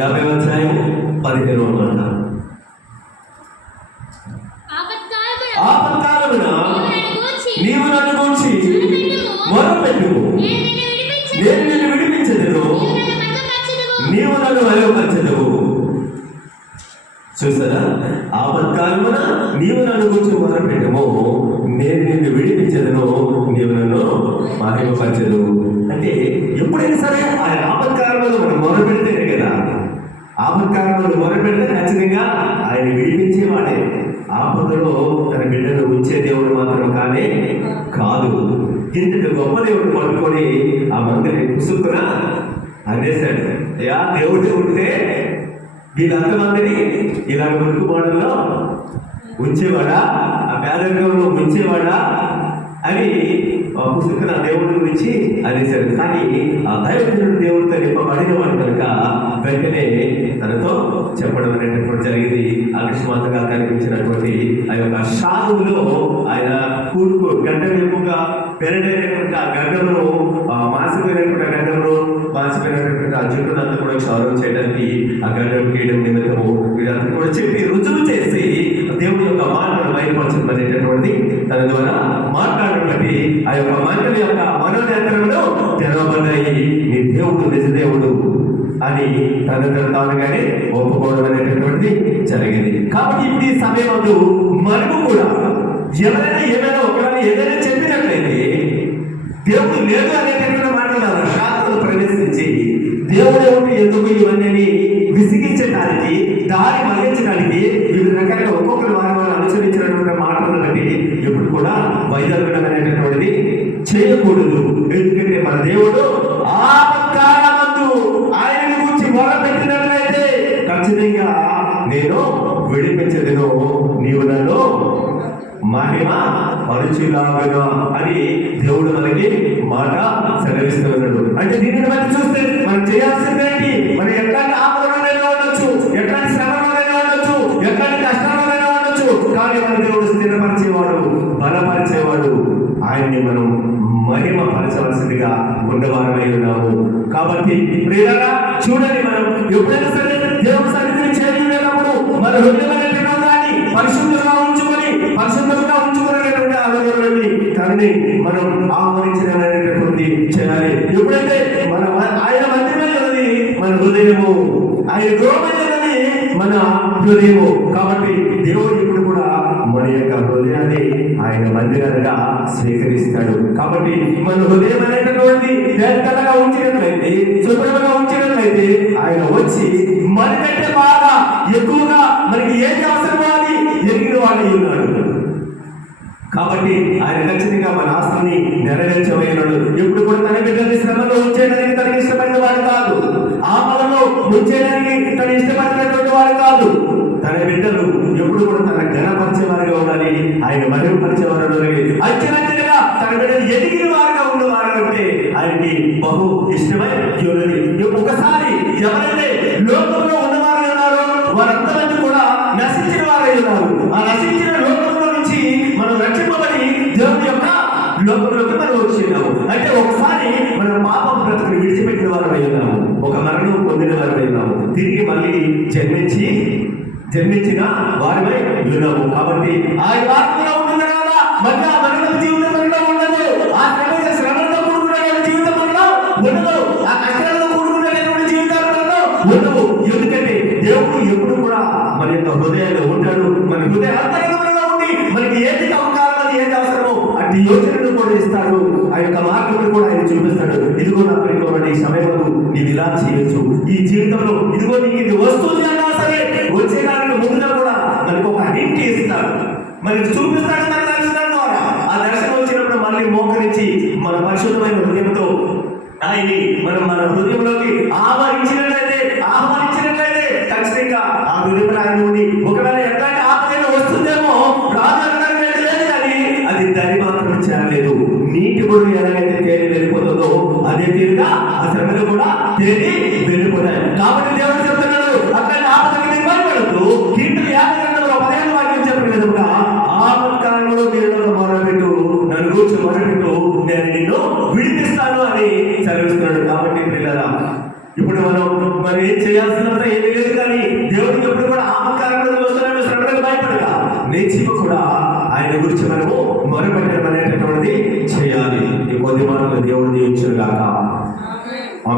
50వ అధ్యాయం 15వ మాట. ఆపత్కాలమున నీవు నన్ను గూర్చి మొరపెట్టుము, నేను నిన్ను విడిపించెదను, నీవు నన్ను మహిమపరచెదవు. చూసారా? ఆపత్కాలమున నీవు నన్ను గూర్చి మొరపెట్టుము, నేను నిన్ను విడిపించెదను, నీవు నన్ను మహిమపరచెదవు. అంటే ఎప్పుడైనా సరే ఆ ఆపత్కాలంలో మనం మొరపెడితేనే కదా. ఆపత్కాలంలో మొరపెడితే ఖచ్చితంగా ఆయన విడిపించేవాడే. ఆపదలో తన బిడ్డను ఉంచే దేవుడు మాత్రం కానీ కాదు. ఇంతటి గొప్ప దేవుడు పట్టుకొని ఆ మందిని పుసుకున అనేశాడు. అయ్యా, దేవుడు ఉంటే వీళ్ళంతమందిని ఇలాగ మురుగుబాటులో ఉంచేవాడా, ఆ పేదరికంలో ఉంచేవాడా అని పుస్తకం దేవుడి గురించి అనేశాడు. కానీ ఆ దైవజనుడు దేవుడితో నింపబడిన వాడు కనుక వెంటనే తనతో చెప్పడం అనేటటువంటి జరిగింది. అకస్మాత్తుగా కనిపించినటువంటి ఆ యొక్క షాదువులో ఆయన కూడుకు గడ్డం ఎక్కువగా పెరడైనటువంటి ఆ గడ్డమును, మాసిపోయినటువంటి ఆ గడ్డమును, మాసిపోయినటువంటి ఆ జుట్టునంతా కూడా క్షౌరం చేయడానికి ఆ గడ్డం గీయడం నిమిత్తము వీళ్ళంతా కూడా చెప్పి రుజువు చేసి దేవుడి యొక్క మాటను బయలుపరచడం అనేటటువంటిది తన ద్వారా మాట్లాడడం బట్టి ఆ యొక్క మంటల యొక్క మనోనేత్రంలో తెరవబడ్డాయి. నీ దేవుడు నిజదేవుడు అని తనతో తానుగానే ఒప్పుకోవడం అనేటటువంటిది జరిగింది. కాబట్టి ఇప్పుడు ఈ సమయంలో మనకు కూడా ఎవరైనా ఏమైనా ఒకవేళ ఏదైనా చెప్పినట్లయితే దేవుడు లేదు అనేటటువంటి మాటలు శాస్త్రంలో ప్రవేశించి దేవుడు ఏమిటి, ఎందుకు ఇవన్నీ విసిగించడానికి, దారి మళ్లించడానికి వివిధ రకాలుగా ఒక్కొక్కరు వారి వారు అనుసరించినటువంటి మాటలను బట్టి ఎప్పుడు కూడా వైదొలగడం అనేటటువంటిది చేయకూడదు. ఎందుకంటే మన దేవుడు ఆపత్కాలమందు ఆయనను గురించి మొరపెట్టినట్లయితే ఖచ్చితంగా నేను విడిపించదును, నీవు నన్ను మహిమ పరుచులాగును అని దేవుడు మనకి మాట సెలవిస్తున్నాడు. అంటే దీనిని బట్టి చూస్తే మనం చేయాల్సిందేంటి? మనం ఎట్లాంటి ఆపదలోనైనా ఉండొచ్చు, ఎట్లాంటి శ్రమలోనైనా ఉండొచ్చు, ఎట్లాంటి కష్టాల్లోనైనా ఉండొచ్చు, కానీ మన దేవుడు స్థిరపరిచేవాడు, బలపరిచేవాడు. ఆయన్ని మనం మహిమ పరచవలసిందిగా ఉండవారమై ఉన్నాము. కాబట్టి ప్రియులారా, చూడండి, మనం ఎప్పుడైనా సరే దేవుని సన్నిధిని చేరినప్పుడు మన హృదయమైనటువంటి దాన్ని పరిశుద్ధంగా ఉంచుకొని ఆలోచనని తనని మనం ఆహ్వానించినటువంటి చేయాలి. ఎప్పుడైతే మన ఆయన మందిరమైనది మన హృదయము, ఆయన గృహమైనది మన హృదయము. కాబట్టి దేవుడు ఇప్పుడు కూడా మన యొక్క హృదయాన్ని ఆయన మందిరంగా స్వీకరిస్తాడు. కాబట్టి మన హృదయం అనేటటువంటి దేవతగా ఉంచినట్లయితే, శుభ్రంగా ఉంచినట్లయితే ఆయన వచ్చి మనకంటే బాగా ఎక్కువగా మనకి ఏది అవసరమో అది ఎరిగిన వాడు ఉన్నాడు. కాబట్టి ఆయన ఖచ్చితంగా మన ఆస్తుని నెరవేర్చబోయినాడు. ఎప్పుడు కూడా తన బిడ్డని శ్రమలో ఉంచేయడానికి తనకి ఇష్టపడిన వాడు కాదు, ఆపదలో ఉంచేయడానికి తను ఇష్టపడినటువంటి వాడు కాదు. తన బిడ్డలు ఎప్పుడు కూడా తన ఘనపరిచేవారుగా ఉండాలి, ఆయన మహిమపరిచేవారు ఉండాలి. అంచెలంచెలుగా తన బిడ్డలు ఎదిగిన వారుగా ఉన్నవారు అంటే ఆయనకి బహు ఇష్టమై ఉన్నది. ఒకసారి ఎవరైతే లోకంలో ఉన్నవారు ఉన్నారో వారంతమంది కూడా నశించిన వారై ఉన్నారు. ఆ నశించిన లోకంలో నుంచి మనం రక్షింపబడి దేవుని యొక్క లోకంలోకి మనం వచ్చినాము. అంటే ఒకసారి మనం పాపం బ్రతుకుని విడిచిపెట్టిన వారు అయి ఉన్నాము, ఒక మరణం పొందిన వారు అయి ఉన్నాము, తిరిగి మళ్ళీ జన్మించిన వారిపై ఉన్నాము. కాబట్టి ఆయన ఆత్మలో ఉంటుంది కదా, మళ్ళీ ఆ మరణం జీవితం మనలో ఉండదు, ఆ శ్రమలతో కూడుకున్నటువంటి జీవితం మనలో ఉండదు, ఆ కష్టాలతో కూడుకున్నటువంటి జీవితాలు మనలో ఉండవు. ఎందుకంటే దేవుడు ఎప్పుడు కూడా మన యొక్క హృదయాల్లో ఉంటాడు. మన హృదయ అంతరంగంలో ఉండి మనకి ఏది అవకాశం, ఏది అవసరమో అటు యోచనను కూడా ఇస్తాడు. ఆ యొక్క మార్గం కూడా ఆయన చూపిస్తాడు. ఇదిగో నా ప్రియమైన ఈ సమయంలో నీవు ఇలా చేయొచ్చు, ఈ జీవితంలో ఇదిగో నీకు ఇది వస్తుంది అన్నా సరే వచ్చేదానికి ముందుగా కూడా మనకు ఒక హింట్ ఇస్తాడు, మనకి చూపిస్తాడు. మన దర్శనం ద్వారా ఆ దర్శనం వచ్చినప్పుడు మళ్ళీ మోకరించి మన పరిశుద్ధమైన హృదయంతో ఆయన్ని మనం మన హృదయంలోకి ఆహ్వానించినట్లయితే ఖచ్చితంగా ఆ హృదయంలో ఆయన ఉండి ఒకవేళ ఎట్లాంటి ఆపదైనా వస్తుందేమో రాజు అనడానికి లేదు, కానీ అది దాన్ని మాత్రం చేరలేదు. నీటి కూడా ఎలాగైతే తేలి వెళ్ళిపోతుందో అదే తీరుగా ఆ శ్రమలు కూడా తేలి వెళ్ళిపోతాయి. కాబట్టి దేవుడు చెప్తున్నాడు, అట్లాంటి ఆపదకి నిలబడదు. కీర్తన 50 వాక్యం చెప్పిన విధంగా ఆపత్కాలంలో మీరు మొరపెట్టు, నన్ను కూర్చొని మొరపెట్టు, నేను నిన్ను విడిపిస్తాను అని సెలవిస్తున్నాడు. ఇప్పుడు మనం ఏం చేయాల్సినంత ఏమీ లేదు, కానీ దేవుడికి ఎప్పుడు కూడా ఆపత్కాలంలో వస్తున్నాడు శ్రమలకు భయపడగా నేర్చి కూడా ఆయన గురించి మనము మొరపెట్టడం అనేటటువంటి